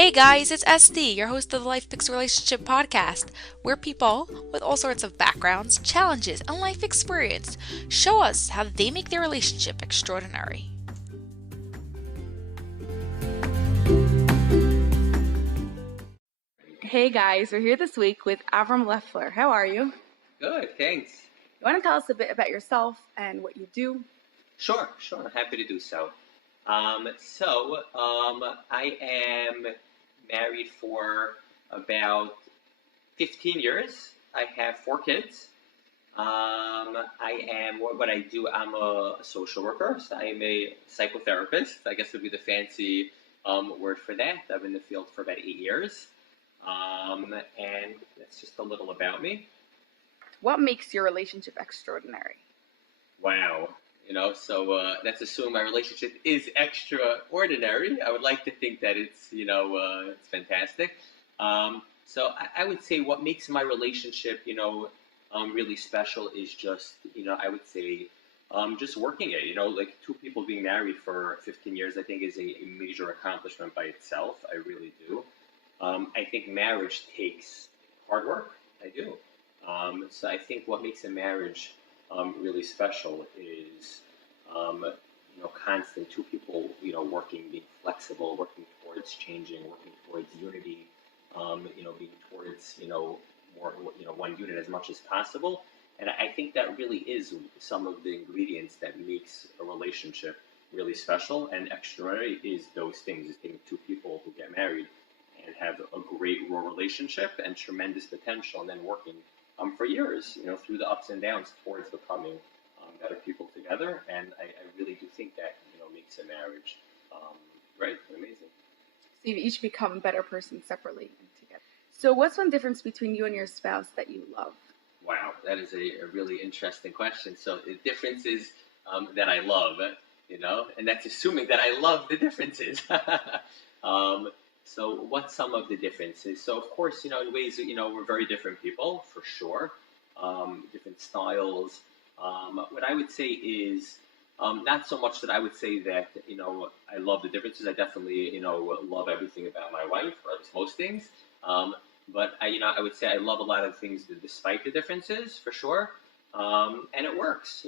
Hey guys, it's SD, your host of the Life Picks Relationship podcast, where people with all sorts of backgrounds, challenges, and life experience show us how they make their relationship extraordinary. Hey guys, we're here this week with Avrohom Leffler. How are you? Good, thanks. You want to tell us a bit about yourself and what you do? Sure. Happy to do so. I am married for about 15 years. I have 4 kids. What I do, I'm a social worker. So I am a psychotherapist. I guess would be the fancy word for that. I've been in the field for about 8 years. And that's just a little about me. What makes your relationship extraordinary? Wow. That's assuming my relationship is extraordinary. I would like to think that it's fantastic. I would say what makes my relationship, really special is just, I would say, just working it. Like two people being married for 15 years, I think is a major accomplishment by itself. I really do. I think marriage takes hard work. I do. So I think what makes a marriage really special is, constant two people, working, being flexible, working towards changing, working towards unity, being towards, more, one unit as much as possible. And I think that really is some of the ingredients that makes a relationship really special and extraordinary is those things. Is taking two people who get married and have a great raw relationship and tremendous potential, and then working for years, through the ups and downs towards becoming better people together. And I really do think that, makes a marriage great and amazing. So you've each become a better person separately and together. So what's one difference between you and your spouse that you love? Wow, that is a really interesting question. So the differences that I love, and that's assuming that I love the differences. So what's some of the differences? So of course, in ways, we're very different people for sure, different styles. What I would say is not so much that I would say that, I love the differences. I definitely, love everything about my wife, or at least most things. But I would say I love a lot of things despite the differences for sure. And it works,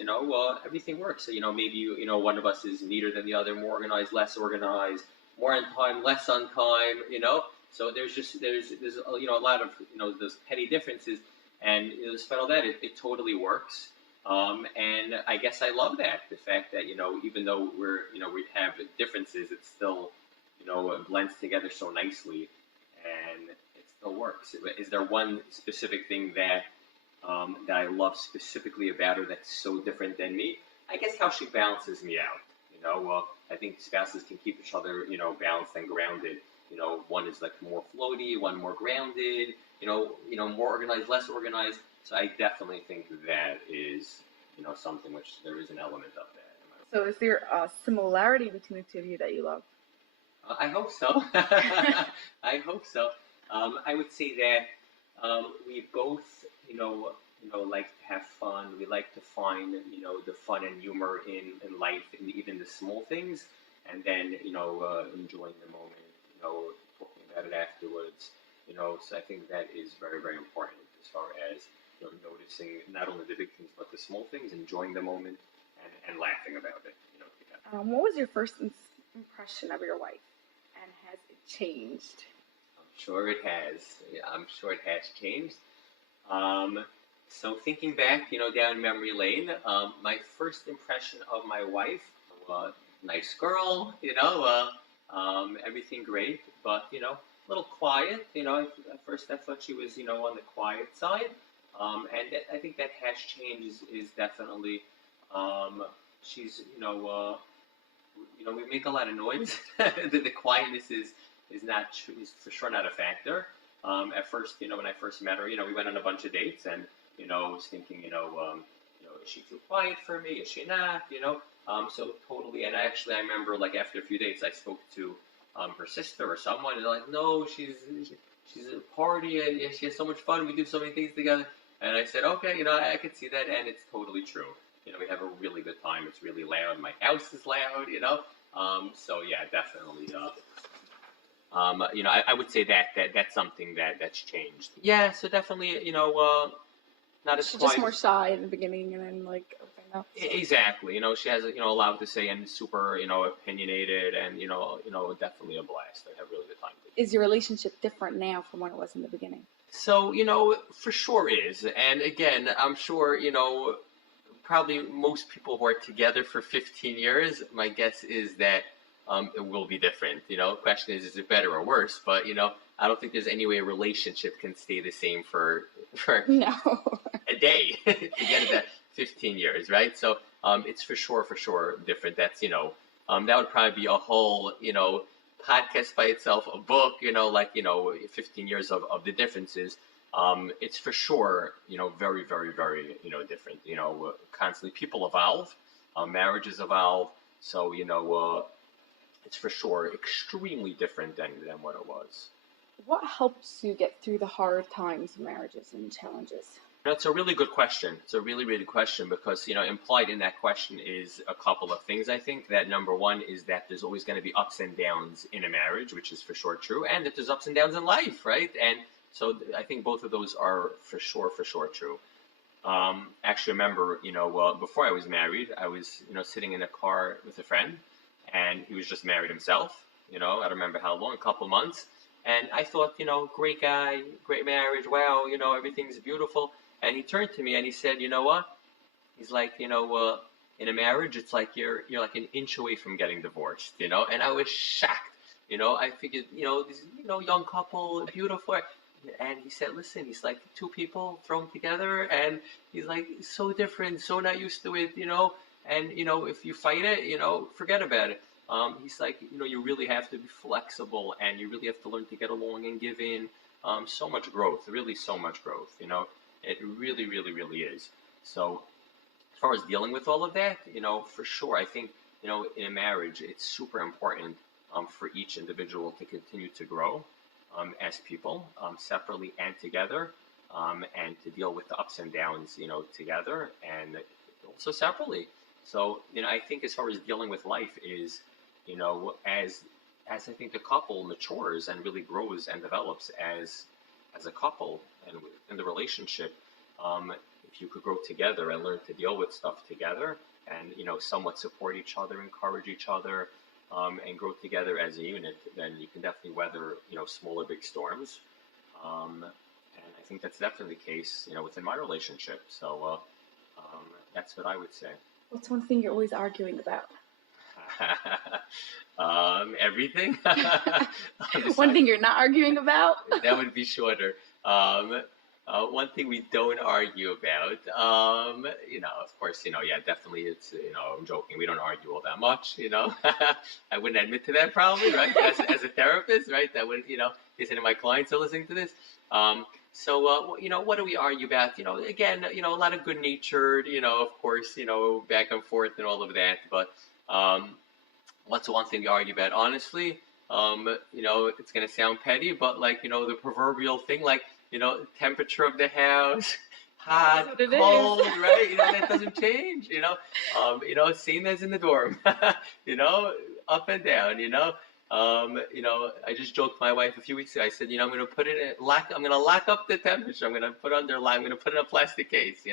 everything works. So, maybe, one of us is neater than the other, more organized, less organized, more on time, less on time, So there's a lot of, those petty differences. And despite all that, it totally works. And I guess I love that, the fact that, even though we have differences, it still, it blends together so nicely and it still works. Is there one specific thing that I love specifically about her that's so different than me? I guess how she balances me out. I think spouses can keep each other, balanced and grounded. One is like more floaty, one more grounded, more organized, less organized. So I definitely think that is, something which there is an element of that. So is there a similarity between the two of you that you love? I hope so. I hope so. I would say that we both, like to have fun. We like to find, the fun and humor in life, and even the small things, and then, enjoying the moment, talking about it afterwards, So I think that is very, very important as far as, noticing not only the big things, but the small things, enjoying the moment, and laughing about it, together. What was your first impression of your wife, and has it changed? I'm sure it has. Yeah, I'm sure it has changed. So thinking back, down memory lane, my first impression of my wife, nice girl, everything great, but, a little quiet, at first I thought she was, on the quiet side. I think that has changed is definitely, she's, we make a lot of noise. The quietness is for sure not a factor. At first, when I first met her, we went on a bunch of dates, and was thinking, is she too quiet for me? Is she not? So totally. And I remember, like, after a few dates, I spoke to her sister or someone, and they're like, no, she's a party, and she has so much fun. We do so many things together. And I said, okay, I could see that, and it's totally true. We have a really good time. It's really loud. My house is loud, So yeah, definitely. I would say that's something that's changed. Yeah, so definitely, not as She's just quiet. more shy in the beginning and then like open up. So. Exactly. She has a lot to say and super opinionated and definitely a blast. I have really good time. Is your relationship different now from when it was in the beginning? So for sure is, and again, I'm sure probably most people who are together for 15 years, my guess is that it will be different. Question is it better or worse? But I don't think there's any way a relationship can stay the same for No. a day to get it that 15 years, right? So it's for sure different. That's that would probably be a whole podcast by itself, a book, 15 years of the differences. It's for sure, very, very, very, different. Constantly people evolve, marriages evolve, so it's for sure extremely different than what it was. What helps you get through the hard times of marriages and challenges? It's a really good question. It's a really, really good question because, implied in that question is a couple of things. I think that number one is that there's always going to be ups and downs in a marriage, which is for sure true, and that there's ups and downs in life, right? And so I think both of those are for sure true. Actually, remember, before I was married, I was, sitting in a car with a friend, and he was just married himself. I don't remember how long, a couple months. And I thought, great guy, great marriage, wow, everything's beautiful. And he turned to me and he said, you know what? He's like, in a marriage, it's like you're like an inch away from getting divorced, And I was shocked. I figured, this, young couple, beautiful. And he said, listen, he's like two people thrown together, and he's like so different, so not used to it, And if you fight it, forget about it. He's like, you really have to be flexible, and you really have to learn to get along and give in. So much growth, really, so much growth. It really, really, really is. So as far as dealing with all of that, for sure, I think, in a marriage, it's super important for each individual to continue to grow as people, separately and together, and to deal with the ups and downs, together and also separately. So, I think as far as dealing with life is, as I think the couple matures and really grows and develops as a couple and in the relationship, if you could grow together and learn to deal with stuff together and, somewhat support each other, encourage each other, and grow together as a unit, then you can definitely weather, small or big storms. And I think that's definitely the case, within my relationship. So that's what I would say. What's one thing you're always arguing about? Everything. One thing you're not arguing about? That would be shorter. One thing we don't argue about, of course, yeah, definitely it's, I'm joking. We don't argue all that much, I wouldn't admit to that probably, right? As a therapist, right? That wouldn't, if any of my clients are listening to this. So, what do we argue about? Again, a lot of good natured, of course, back and forth and all of that. But, what's the one thing we argue about? Honestly, it's going to sound petty, but like, the proverbial thing, like, temperature of the house, hot, cold, right? That doesn't change, same as in the dorm, up and down, I just joked my wife a few weeks ago. I said, I'm going to put it in I'm going to lock up the temperature. I'm going to put it under I'm going to put it in a plastic case,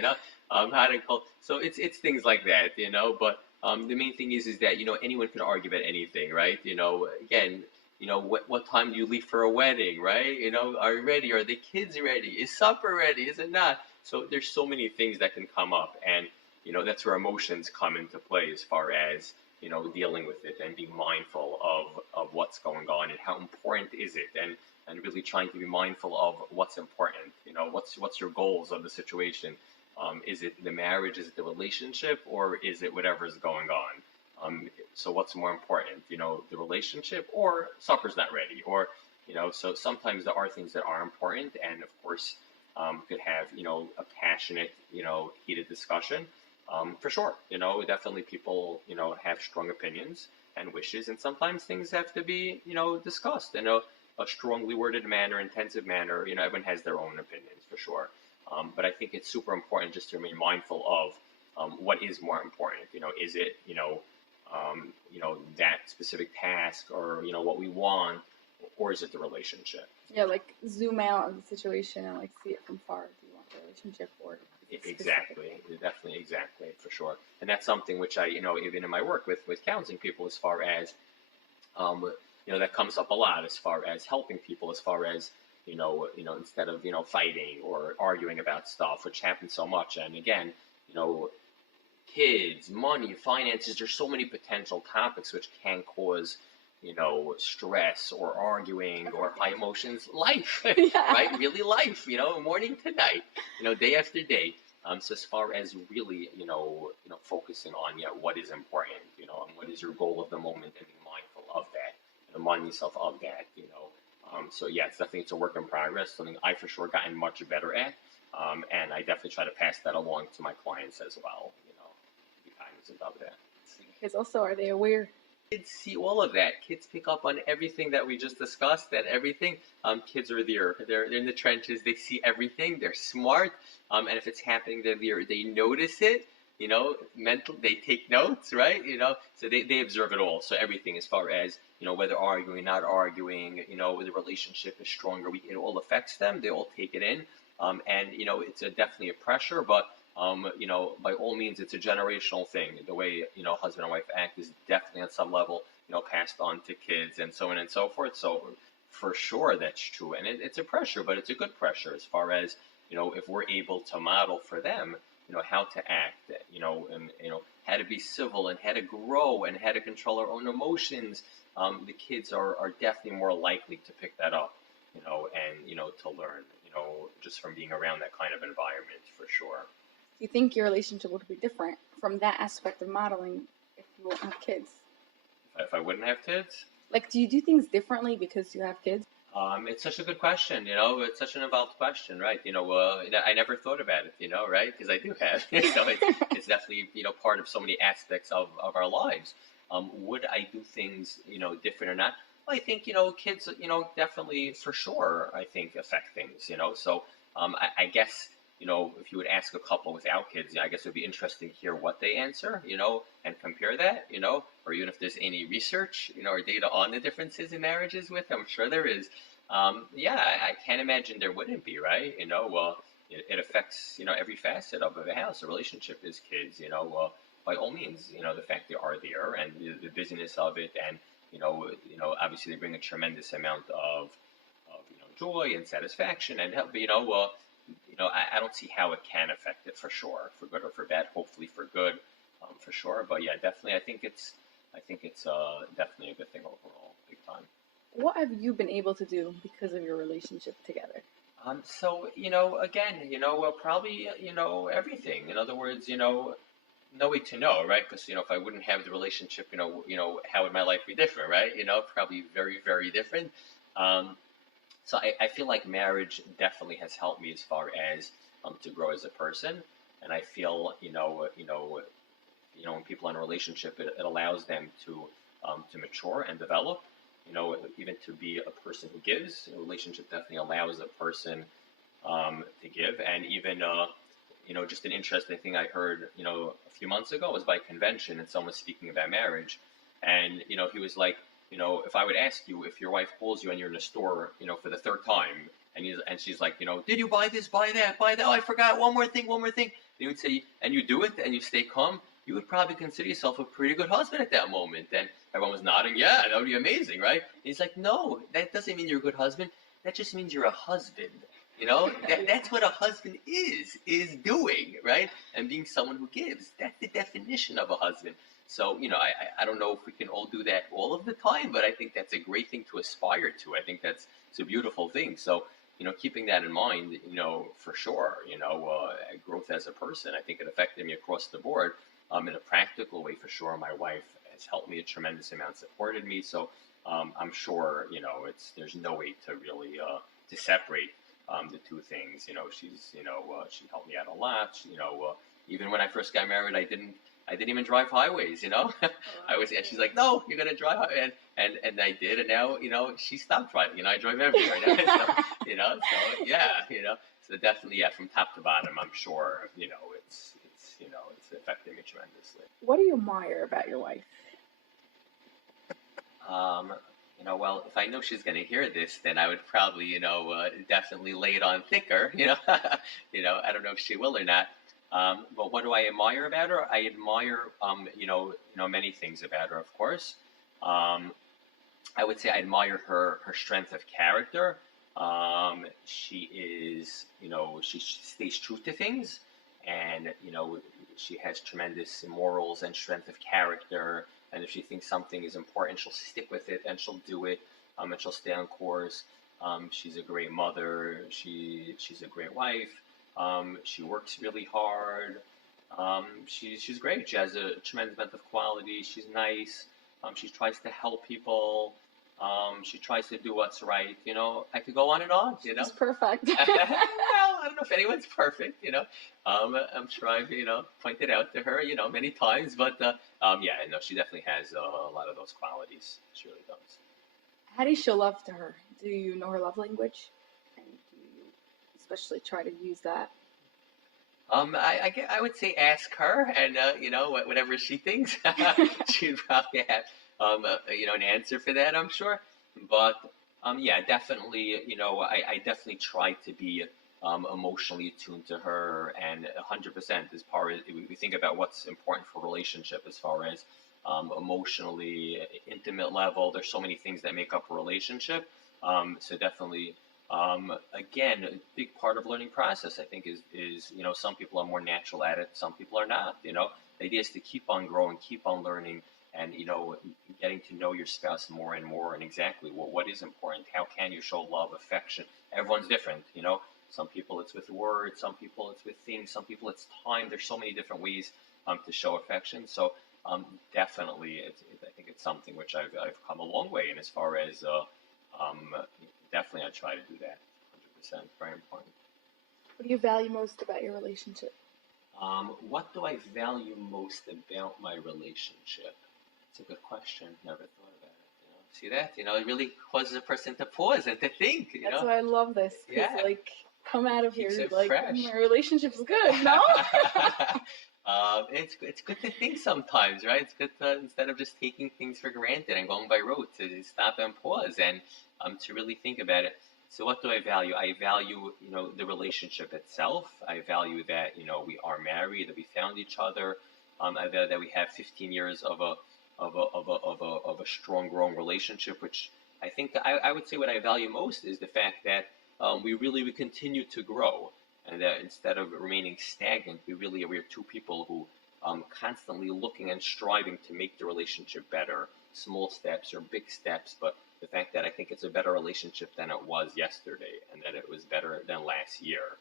hot and cold. So it's things like that, but the main thing is that, anyone can argue about anything, right? Again, what time do you leave for a wedding, right? Are you ready? Are the kids ready? Is supper ready? Is it not? So there's so many things that can come up, and that's where emotions come into play as far as dealing with it and being mindful of what's going on and how important is it, and really trying to be mindful of what's important. What's your goals of the situation? Is it the marriage? Is it the relationship? Or is it whatever's going on? So what's more important, the relationship or supper's not ready? Or, so sometimes there are things that are important, and of course, could have, a passionate, heated discussion. For sure, definitely people, have strong opinions and wishes, and sometimes things have to be, discussed in a strongly worded manner, intensive manner. Everyone has their own opinions for sure. But I think it's super important just to remain mindful of what is more important. Is it, that specific task, or, what we want, or is it the relationship? Yeah, like zoom out of the situation and like see it from far. Do you want the relationship or Exactly, definitely, exactly, for sure. And that's something which I, even in my work with counseling people, as far as, that comes up a lot, as far as helping people, as far as, instead of, fighting or arguing about stuff, which happens so much. And again, you know, kids, money, finances, there's so many potential topics which can cause, stress or arguing or high emotions, life, Yeah. right? Really life, morning to night, day after day. So as far as really, focusing on, what is important, and what is your goal of the moment and being mindful of that, and remind yourself of that, so yeah, it's a work in progress, something I for sure gotten much better at. And I definitely try to pass that along to my clients as well, be kindness about that. Kids also, are they aware? Kids see all of that. Kids pick up on everything that we just discussed. That everything. Kids are there. They're in the trenches. They see everything. They're smart. And if it's happening, they're there. They notice it. Mental. They take notes, right? So they observe it all. So everything, as far as whether arguing, not arguing, whether the relationship is strong or weak, it all affects them. They all take it in. And it's definitely a pressure, but by all means, it's a generational thing. The way, husband and wife act is definitely on some level, passed on to kids and so on and so forth. So for sure, that's true. And it's a pressure, but it's a good pressure as far as, if we're able to model for them, how to act, and, how to be civil and how to grow and how to control our own emotions. The kids are definitely more likely to pick that up, and, to learn, just from being around that kind of environment, for sure. Do you think your relationship would be different from that aspect of modeling if you won't have kids? If I wouldn't have kids? Like, do you do things differently because you have kids? It's such a good question, it's such an involved question, right? I never thought about it, right? Because I do have, so it's definitely, part of so many aspects of our lives. Would I do things, different or not? Well, I think, kids, definitely for sure, I think affect things, so I guess, if you would ask a couple without kids, I guess it would be interesting to hear what they answer, and compare that, or even if there's any research, or data on the differences in marriages with, I'm sure there is. Yeah, I can't imagine there wouldn't be, right? It affects, every facet of a house. A relationship is kids, by all means, the fact they are there and the busyness of it, and obviously they bring a tremendous amount of joy and satisfaction and help. I don't see how it can affect it, for sure, for good or for bad. Hopefully for good, for sure. But yeah, definitely, I think it's definitely a good thing overall, big time. What have you been able to do because of your relationship together? So, again, probably, everything. In other words, no way to know, right? Because, if I wouldn't have the relationship, how would my life be different, right? Probably very, very different. So I feel like marriage definitely has helped me as far as to grow as a person. And I feel, when people are in a relationship, it allows them to mature and develop, even to be a person who gives. A relationship definitely allows a person to give. And even, just an interesting thing I heard, a few months ago was by convention, and someone was speaking about marriage. And, he was like, if I would ask you, if your wife calls you and you're in a store, for the third time, and she's like, did you buy this, buy that, oh, I forgot, one more thing. And you would say, and you do it, and you stay calm, you would probably consider yourself a pretty good husband at that moment. And everyone was nodding, yeah, that would be amazing, right? And he's like, no, that doesn't mean you're a good husband. That just means you're a husband. That's what a husband is doing, right? And being someone who gives. That's the definition of a husband. So, I don't know if we can all do that all of the time, but I think that's a great thing to aspire to. I think it's a beautiful thing. So, keeping that in mind, for sure, growth as a person, I think it affected me across the board, in a practical way, for sure. My wife has helped me a tremendous amount, supported me. So, I'm sure, there's no way to really, to separate, the two things. She helped me out a lot. Even when I first got married, I didn't even drive highways, and she's like, no, you're going to drive. And I did. And now, she stopped driving, I drive everywhere now. So yeah, so definitely, yeah, from top to bottom, I'm sure, it's affected me tremendously. What do you admire about your wife? well, if I know she's going to hear this, then I would probably, definitely lay it on thicker, I don't know if she will or not. But what do I admire about her? I admire, many things about her, of course. Um, I would say I admire her strength of character. She is, she stays true to things, and she has tremendous morals and strength of character. And if she thinks something is important, she'll stick with it and she'll do it, and she'll stay on course. She's a great mother. She's a great wife. She works really hard. She's great. She has a tremendous amount of quality. She's nice. She tries to help people. She tries to do what's right. I could go on and on. It's perfect. Well, I don't know if anyone's perfect. I'm sure I've pointed out to her many times, but yeah, no, she definitely has a lot of those qualities. She really does. How do you show love to her? Do you know her love language? And do you especially try to use that? I would say ask her, and whatever she thinks, she'd probably have an answer for that, I'm sure. But yeah, definitely, I definitely try to be emotionally attuned to her, and 100% as far as we think about what's important for a relationship, as far as emotionally intimate level. There's so many things that make up a relationship. So definitely. Again, a big part of learning process, I think, is some people are more natural at it, some people are not. The idea is to keep on growing, keep on learning, and getting to know your spouse more and more, and exactly what is important. How can you show love, affection? Everyone's different. Some people it's with words, some people it's with things, some people it's time. There's so many different ways to show affection. So definitely, I think it's something which I've come a long way in, as far as definitely I try to do that. 100%, very important. What do you value most about your relationship? What do I value most about my relationship? It's a good question. Never thought about it. See that? It really causes a person to pause and to think. That's why I love this. Yeah. Come out of here Keeps it like fresh. my relationship's good. No. It's good to think sometimes, right? It's good to, instead of just taking things for granted and going by rote, to stop and pause and to really think about it. So what do I value? I value, the relationship itself. I value that, we are married, that we found each other. I value that we have 15 years of a strong, growing relationship, which I think I would say what I value most is the fact that we continue to grow, and that instead of remaining stagnant, we're two people who constantly looking and striving to make the relationship better, small steps or big steps, but the fact that I think it's a better relationship than it was yesterday, and that it was better than last year.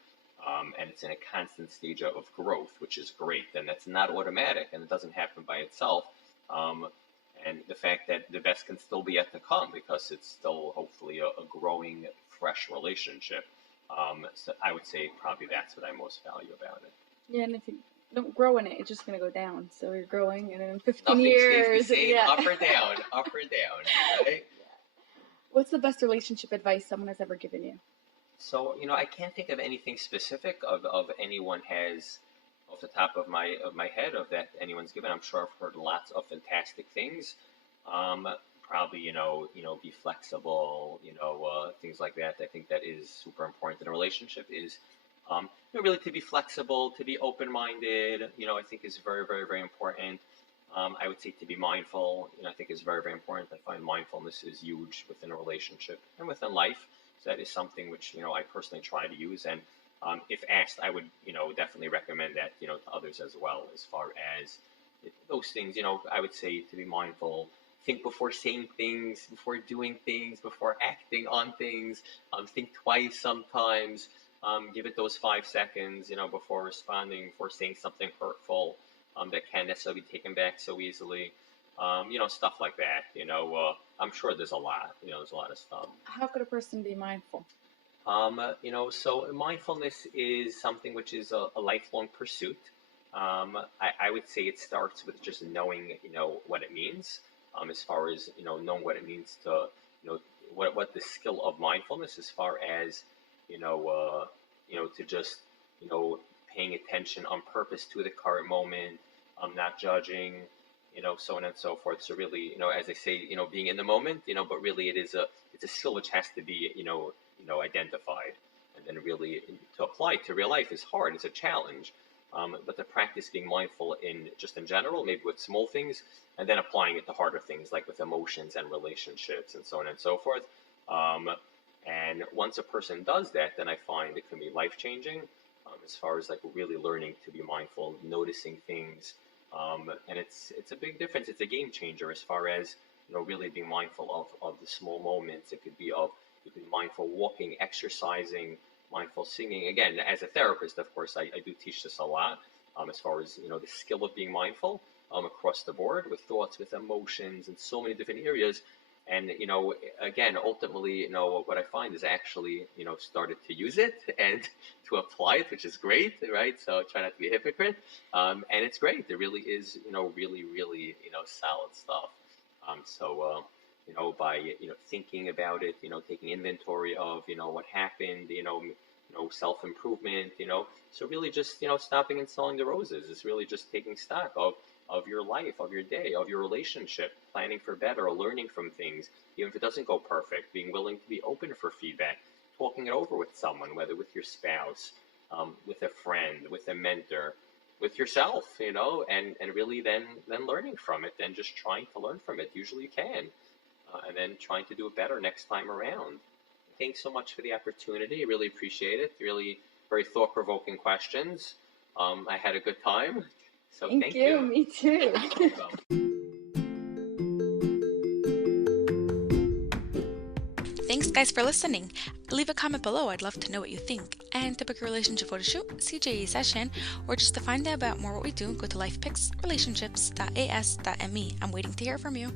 And it's in a constant stage of growth, which is great. And that's not automatic, and it doesn't happen by itself. And the fact that the best can still be yet to come, because it's still hopefully a growing, fresh relationship. So I would say probably that's what I most value about it. Yeah, and if you don't grow in it, it's just going to go down. So you're growing, and in 15 Nothing years, stays the same, yeah. up or down, right? What's the best relationship advice someone has ever given you? So, I can't think of anything specific of anyone has off the top of my head of that anyone's given. I'm sure I've heard lots of fantastic things. Probably, be flexible, things like that. I think that is super important in a relationship is, really to be flexible, to be open-minded, I think is very, very, very important. I would say to be mindful, I think is very, very important. I find mindfulness is huge within a relationship and within life. So that is something which, I personally try to use. And if asked, I would, definitely recommend that, to others as well, as far as those things, I would say to be mindful, think before saying things, before doing things, before acting on things, think twice sometimes, give it those 5 seconds, before responding, before saying something hurtful. That can't necessarily be taken back so easily, stuff like that. I'm sure there's a lot. There's a lot of stuff. How could a person be mindful? So mindfulness is something which is a lifelong pursuit. I would say it starts with just knowing, what it means. As far as knowing what it means to, what the skill of mindfulness, as far as, to just, paying attention on purpose to the current moment. Not judging, so on and so forth. So really, as I say, being in the moment, but really it's a skill which has to be, identified, and then really to apply to real life is hard. It's a challenge. But to practice being mindful in general, maybe with small things, and then applying it to harder things like with emotions and relationships and so on and so forth. Um, and once a person does that, then I find it can be life changing, as far as like really learning to be mindful, noticing things, and it's a big difference. It's a game changer as far as really being mindful of the small moments. It could be of you can be mindful walking, exercising, mindful singing. Again, as a therapist, of course, I do teach this a lot, as far as the skill of being mindful, across the board with thoughts, with emotions, and so many different areas. And again, ultimately, what I find is actually started to use it and to apply it, which is great, right? So try not to be a hypocrite, and it's great. It really is, really, really, solid stuff. So by thinking about it, taking inventory of what happened, self improvement, so really just stopping and smelling the roses. It's really just taking stock of your life, of your day, of your relationship, planning for better, learning from things, even if it doesn't go perfect, being willing to be open for feedback, talking it over with someone, whether with your spouse, with a friend, with a mentor, with yourself, and really then learning from it, then just trying to learn from it. Usually you can, and then trying to do it better next time around. Thanks so much for the opportunity. I really appreciate it. Really very thought-provoking questions. I had a good time. So thank you. Me too. Thanks guys for listening. Leave a comment below, I'd love to know what you think. And to book a relationship photo shoot, CJE session, or just to find out about more what we do, go to lifepicsrelationships.as.me. I'm waiting to hear from you.